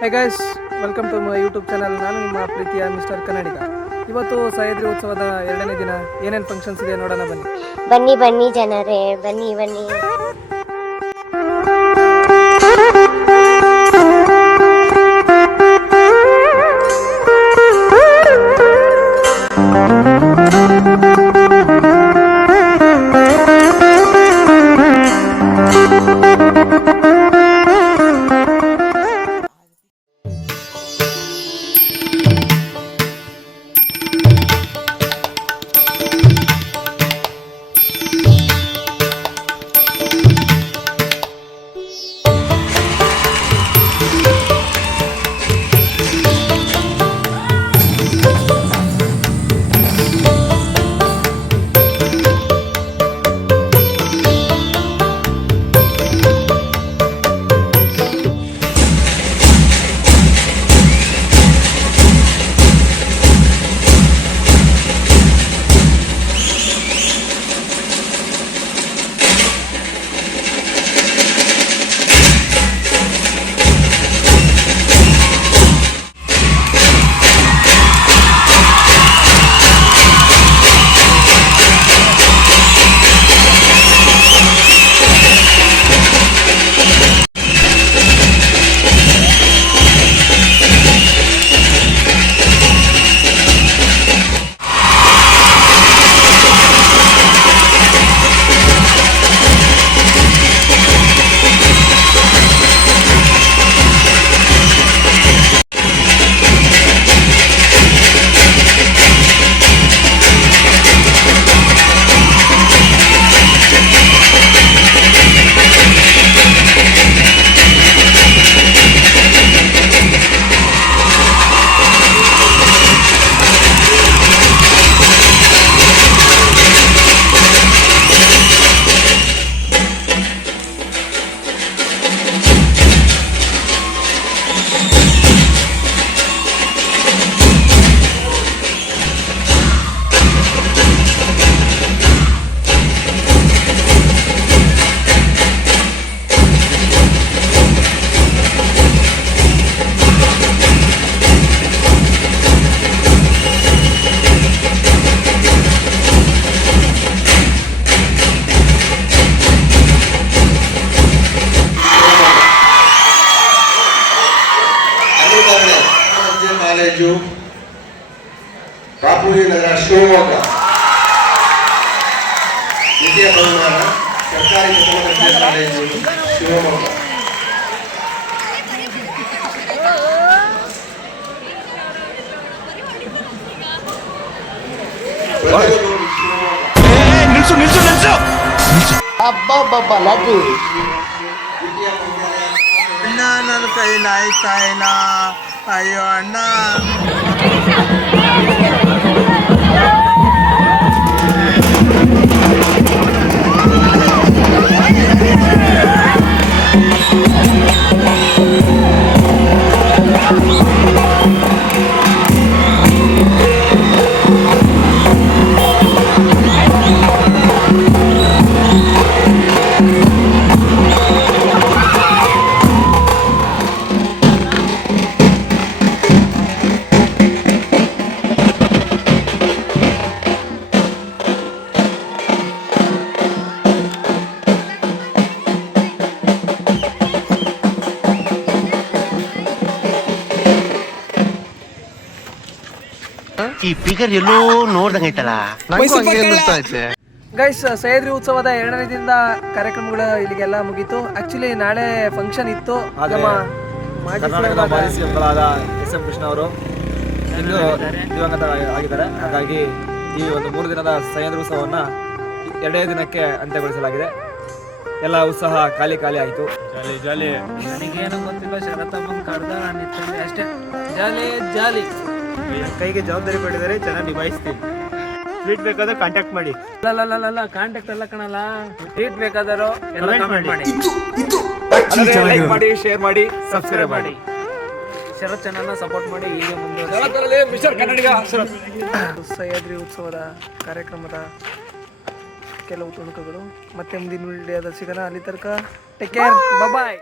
Hey guys, welcome to my YouTube channel. ನಾನು ನಿಮ್ಮ ಪ್ರೀತಿಯ ಮಿಸ್ಟರ್ ಕನ್ನಡಿಗ. ಇವತ್ತು ಸಹ್ಯಾದ್ರಿ ಉತ್ಸವದ 2ನೇ ದಿನ. ಏನೇನು ಫಂಕ್ಷನ್ಸ್ ಇದೆ ನೋಡೋಣ ಬನ್ನಿ. ಬನ್ನಿ ಬನ್ನಿ ಜನರೇ, ಬನ್ನಿ ಬನ್ನಿ. ಕಾಲೇಜು, ಕಾಪುರಿ ನಗರ, ಶಿವಮೊಗ್ಗ. ದ್ವಿತೀಯ ಬಹುಮಾನ ಸರ್ಕಾರಿ ಪ್ರಥಮ ದರ್ಜೆ ಕಾಲೇಜು, ಶಿವಮೊಗ್ಗ. ನನ್ನ ಕೈಲಾಯ್ತಾ ಇಲ್ಲ, ಅಯ್ಯೋ ಅಣ್ಣ. ಈ ಫಿಗರ್ ಎಲ್ಲೋ ನೋಡ್ದಂಗೈತಲ್ಲ. ಗೈಸ್, ಸಹ್ಯಾದ್ರಿ ಉತ್ಸವದ 2ನೇ ದಿನದ ಕಾರ್ಯಕ್ರಮಗಳು ಇಲ್ಲಿಗೆಲ್ಲ ಮುಗೀತು. ಆಕ್ಚುಲಿ ನಾಳೆ ಫಂಕ್ಷನ್ ಇತ್ತು. ನಮ್ಮ ಕರ್ನಾಟಕದ ಮಾಜಿ ಸಿಎಂಗಳಾದ ಎಸ್.ಎಂ. ಕೃಷ್ಣ ಅವರು ಇಂದು ದಿವಂಗತ ಆಗಿದ್ದಾರೆ. ಹಾಗಾಗಿ ಈ ಒಂದು 3 ದಿನದ ಸಹ್ಯಾದ್ರಿ ಉತ್ಸವವನ್ನು 2ನೇ ದಿನಕ್ಕೆ ಅಂತ್ಯಗೊಳಿಸಲಾಗಿದೆ. ಎಲ್ಲ ಉತ್ಸಾಹ ಖಾಲಿ ಆಯಿತು. ಜಾಲಿ ನನಗೇನು ಗೊತ್ತಿಲ್ಲ, ಶರತ್ತಮ್ಮನ ಕರ್ದ ನಿಂತಂದೆ ಅಷ್ಟೇ. ಜಾಲಿ ಕೈಗೆ ಜವಾಬ್ದಾರಿ ಕೊಟ್ಟಿದ್ದಾರೆ, ಚೆನ್ನಾಗಿ ನಿಭಾಯಿಸ್ತೀನಿ. ಟ್ವೀಟ್ ಬೇಕಾದ್ರೆ ಕಾಂಟ್ಯಾಕ್ಟ್ ಮಾಡಿ. ಕಾಂಟ್ಯಾಕ್ಟ್ ಎಲ್ಲ ಕಣಲ್ಲ, ಟ್ವೀಟ್ ಬೇಕಾದರೂ ಕಮೆಂಟ್ ಮಾಡಿ. ಲೈಕ್ ಮಾಡಿ, ಶೇರ್ ಮಾಡಿ, ಸಬ್ಸ್ಕ್ರೈಬ್ ಮಾಡಿ. ಶರತ್ ಚಾನಲ್ನ ಸಪೋರ್ಟ್ ಮಾಡಿ. ಈಗ ಮುಂದೆ ಸಹ್ಯಾದ್ರಿ ಉತ್ಸವದ ಕಾರ್ಯಕ್ರಮದ ಕೆಲವು ತುಣುಕುಗಳು. ಮತ್ತೆ ಮುಂದಿನ ವಿಡಿಯೋದಲ್ಲಿ ಸಿಗೋಣ. ಅಲ್ಲಿ ತನಕ ಟೇಕ್ ಕೇರ್, ಬಾಯ್.